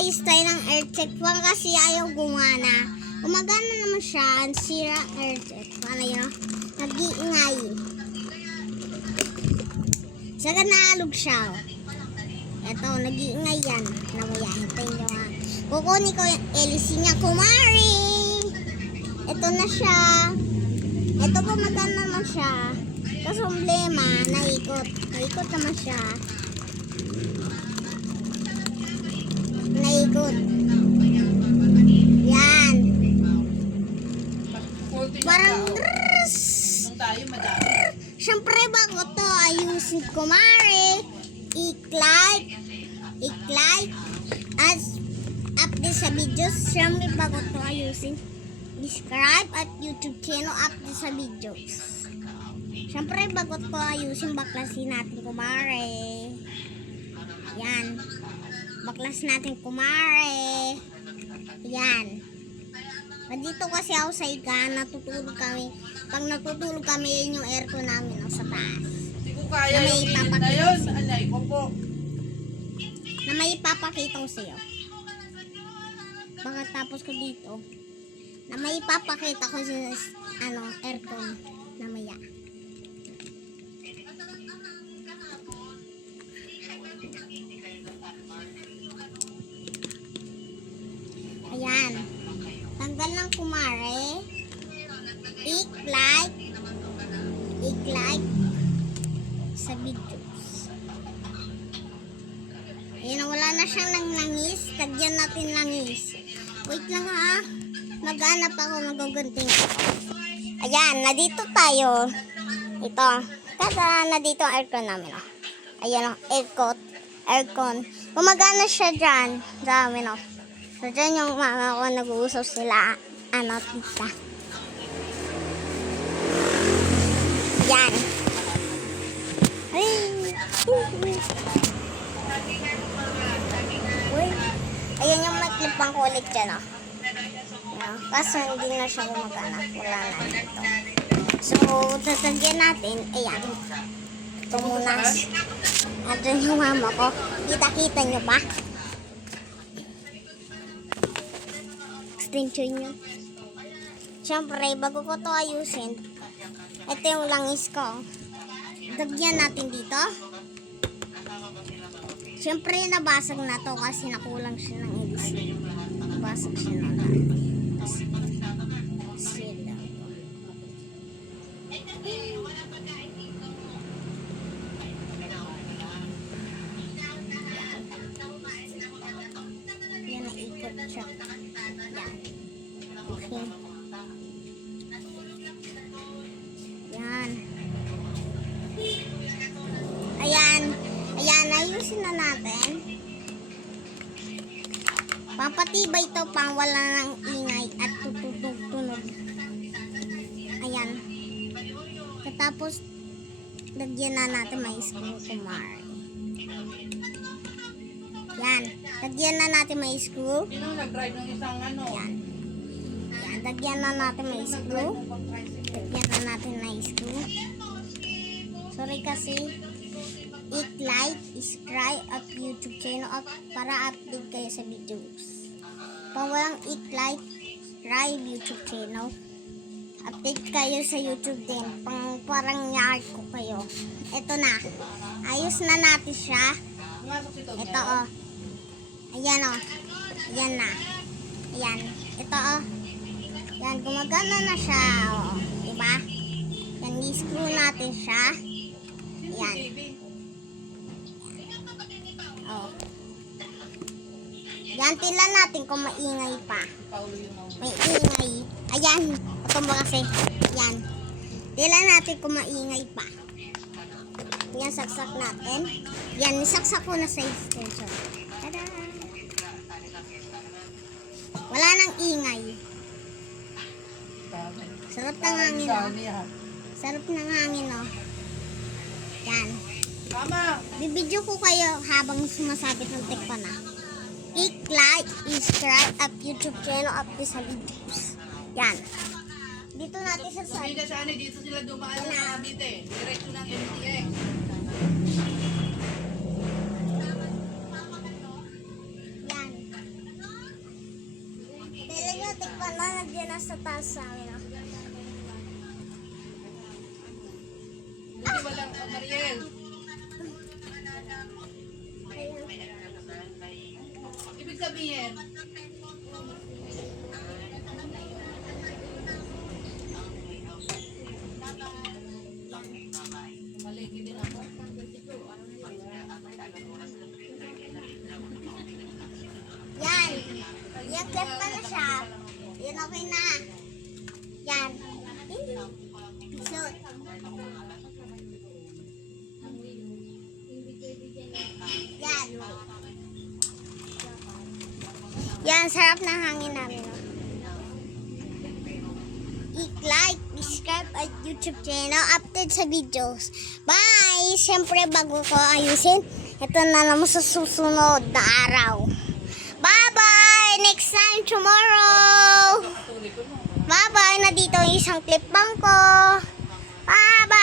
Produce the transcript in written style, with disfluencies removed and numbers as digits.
Mag-ayos tayo ng air check fan kasi ayaw gumana. Gumagana naman siya. Sira air check fan. Ayun. Nag-iingay. Saka naalog siya. Ito, nag-iingay yan. Namaya, hintayin nyo ha. Kukunin ko yung LC niya. Kumari! Ito na siya. Ito gumagana naman siya. Kaso problema, naikot. Naikot naman siya. Naikot. Yan. Parang tayo madami. siyempre bago to ayusin ko mare. I-like as update sa videos. Siyempre bago to ayusin. Subscribe at YouTube channel update sa videos. Siyempre bago to ayusin baklasin natin kumare. Yan. Baklas natin kumare. Yan. Dito kasi ako sa iga, natutulog kami. Pag natutulog kami, yun yung aircon namin sa taas. Hindi ko kaya Na may yung init na ipapakita yun. sa'yo. Alay ko po. Na may ipapakita ko sa'yo. Baka tapos ko dito. Na may ipapakita ko sa aircon na maya. Ayan. Tanggal ng kumare. I-like sa videos. Ayan, wala na siyang langis. Tagyan natin langis. Wait lang ha. Naghanap ako, magagunting ako. Ayan, nandito tayo. Ito. Kada nandito ang aircon namin. Oh. Ayan o, aircon. Gumagana siya dyan. Sa amin o. So, dyan yung mga ko nag-uusap sila. Tita. Yan. Ay. Ayan yung maklip pang kulit dyan, oh. Kaso hindi na siya gumagana. Wala na dito. So, tatagyan natin. Ayan. Ito muna. Andun yung mama ko. Kita-kita nyo ba? Extension nyo. Siyempre, bago ko to ayusin, ito yung langis ko. Dagyan natin dito. Siyempre, nabasag na to kasi nakulang siya ng edis. Nabasag siya na natin. Seal lang to. Yan, naikot siya. Yan. Okay. Yan. Ayan, ayusin na natin. Papatibay to pang wala ng ingay at tututog-tunog. Ayan. Katapos, lagyan na natin may screw kumari. Yan. Lagyan na natin may screw. Sino nag-drive ng isang ano? Yan. Yan. Lagyan na natin may screw. Lagyan na natin may screw. Sorry kasi. I-like, subscribe at YouTube channel at para update kayo sa videos. Pag walang i-like, subscribe YouTube channel, update kayo sa YouTube din. Parang yard ko kayo. Ito na. Ayos na natin siya. Ito oh. Ayan oh. Ayan na. Ayan. Ito oh. Yan. Gumagana na siya. Oh. Diba? Yan. I-screw natin siya. Ayan. Oh. Yan, tilan natin kung maingay pa. May ingay. Ayan. Ito mo kasi. Yan. Tilan natin kung maingay pa. Yan, saksak natin. Yan, nisaksak ko na sa extension. Tada! Wala nang ingay. Sarap ng hangin, oh. Sarap ng hangin, oh. Yan. Tama. Bibidyo ko kayo habang sumasabit ng tikpa na. I-like, subscribe at YouTube channel up sa videos. Yan. Dito natin sa Sabi na sana dito sila dumaan Yan na. sa Cavite. Diretso ng MTX. Yan. tikman na, nandiyan na sa taas sa amin. Oh. Hindi walang Mariel. Ibig sabihin, maliki din ako. Yan. Yan, clip pa na siya. Yan, okay na. Yan. Shoot. Yan. Yan, sarap ng hangin namin. Oh. I-like, subscribe at YouTube channel, update sa videos. Bye! Siyempre, bago ko ayusin, ito na naman sa susunod na araw. Bye-bye! Next time, tomorrow! Bye-bye! Na dito yung isang clip bang ko. Bye-bye!